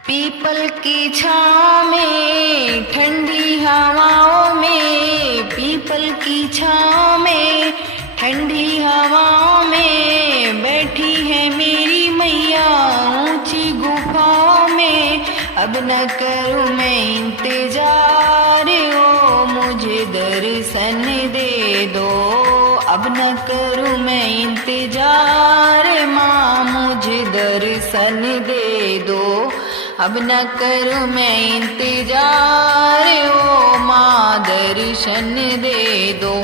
People की छाँव में ठंडी हवाओं में, पीपल की छाँव में ठंडी हवाओं में बैठी है मेरी मैया ऊंची गुफाओं में। अब न करूँ मैं इंतजार, ओ मुझे दर्शन दे दो। अब न करूँ मैं इंतजार, माँ मुझे दर्शन दे दो। अब न करूँ मैं इंतजार, ओ माँ दर्शन दे दो।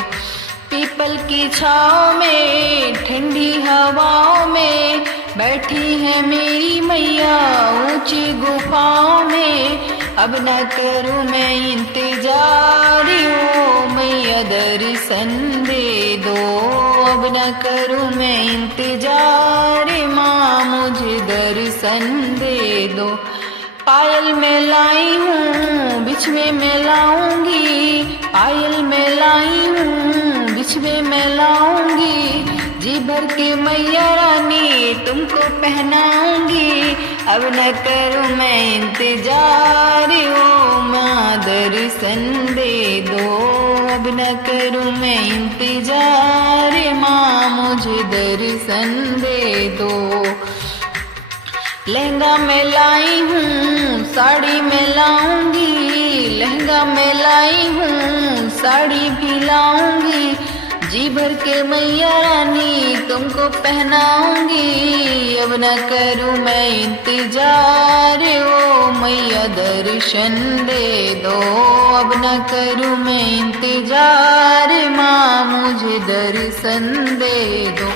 पीपल की छाँव में ठंडी हवाओं में बैठी है मेरी मैया ऊंची गुफाओं में। अब न करूँ मैं इंतजार, ओ मैया दर्शन दे दो। अब न करूँ मैं इंतजार, माँ मुझे दर्शन दे दो। पायल में लाई हूँ बिछवे में लाऊंगी, पायल में लाई हूँ बिछवे में लाऊंगी। जी भर के मैया रानी तुमको पहनाऊंगी। अब न करूँ मैं इंतजार, ओ माँ दर्शन दे दो। अब न करूँ मैं इंतजार, माँ मुझे दर्शन दे दो। लहंगा में लाई हूँ साड़ी में लाऊंगी, लहंगा में लाई हूँ साड़ी भी लाऊंगी। जी भर के मैया रानी तुमको पहनाऊंगी। अब न करूँ मैं इंतजार, ओ मैया दर्शन दे दो। अब न करूँ मैं इंतजार, माँ मुझे दर्शन दे दो।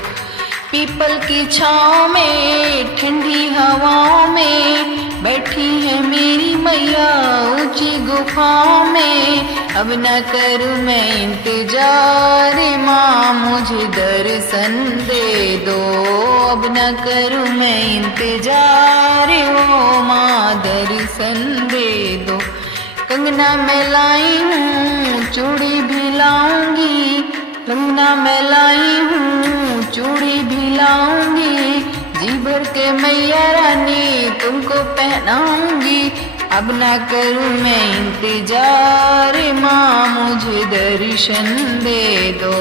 पीपल की छाँव में ठंडी हवाओं में बैठी है मेरी मैया ऊंची गुफाओं में। अब न करूँ मैं इंतजार, माँ मुझे दर्शन दे दो। अब न करूँ मैं इंतजार, ओ माँ दर्शन दे दो। कंगना में लाई हूँ चूड़ी भी लाऊंगी, कंगना में लाई हूँ चूड़ी भी लाऊंगी। जी भर के मैया रानी तुमको पहनाऊंगी। अब न करूँ मैं इंतजार, माँ मुझे दर्शन दे दो।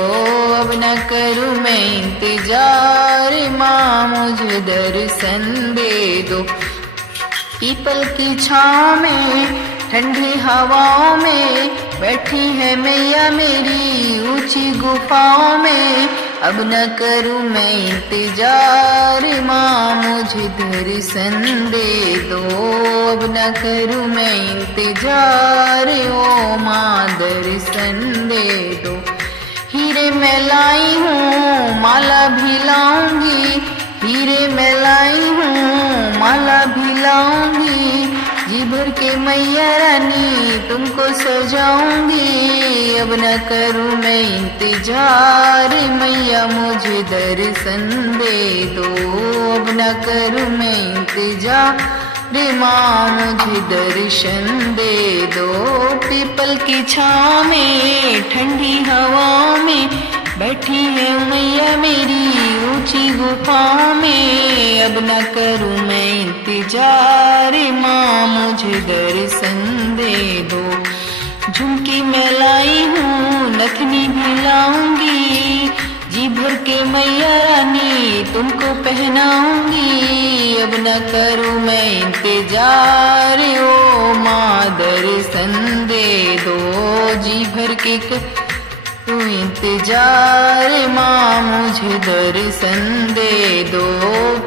अब न करूँ मैं इंतजार, माँ मुझे दर्शन दे दो। पीपल की छाँव में ठंडी हवाओं में बैठी है मैया मेरी ऊंची गुफाओं में। अब न करूँ मैं इंतजार, माँ मुझे दर्शन दे दो। अब न करूँ मैं इंतजार, ओ माँ दर्शन दे दो। हीरे में लाई हूँ माला भी लाऊंगी, हीरे में लाई हूँ माला भी लाऊंगी। जी भर के मैया रानी तुमको सजाऊंगी। अब न करूँ मैं इंतजार, मैया मुझे दर्शन दे दो। अब न करूँ मैं इंतजार, माँ मुझे दर्शन दे दो। पीपल की छाँव में ठंडी हवाओं में बैठी है मैया मेरी ऊंची गुफा में। अब न करूँ मैं इंतजार, माँ मुझे दर्शन दे दो। झुमकी में लाई हूँ नथनी भी लाऊंगी, जी भर के मैया रानी तुमको पहनाऊंगी। अब न करूँ मैं इंतजार, ओ माँ दर्शन दे दो। जी भर के तू इंतजार, माँ मुझे दर्शन दे दो।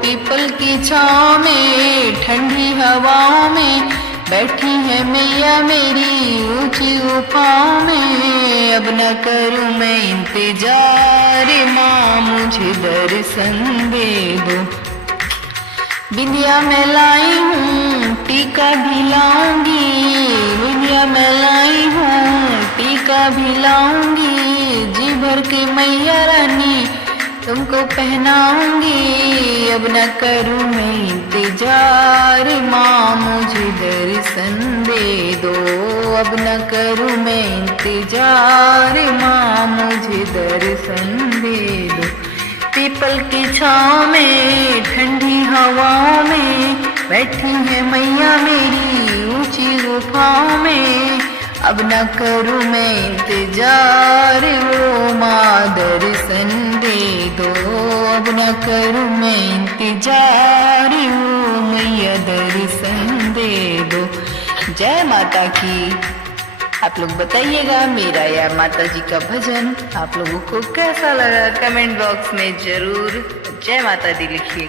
पीपल की छाँव में ठंडी हवाओं में बैठी है मैया मेरी ऊंची गुफाओं में। अब न करूँ मैं इंतजार, माँ मुझे दर्शन दे दो। बिंदिया में लाई हूँ टीका भी लाऊंगी, बिंदिया में लाई हूँ टीका भी लाऊंगी। जी भर के मैया रानी तुमको पहनाऊंगी। अब न करूँ मैं इंतजार, माँ मुझे दर्शन दे दो। अब न करूँ मैं इंतजार, माँ मुझे दर्शन दे दो। पीपल की छाँव में ठंडी हवाओं में बैठी है मैया मेरी ऊंची गुफाओं में, अब न करूँ मैं इंतजार, वो माँ दर्शन दे दो। अब न करूँ मैं इंतजार, वो मैया दर्शन दे दो। जय माता की। आप लोग बताइएगा मेरा या माता जी का भजन आप लोगों को कैसा लगा, कमेंट बॉक्स में जरूर जय माता दी लिखिए।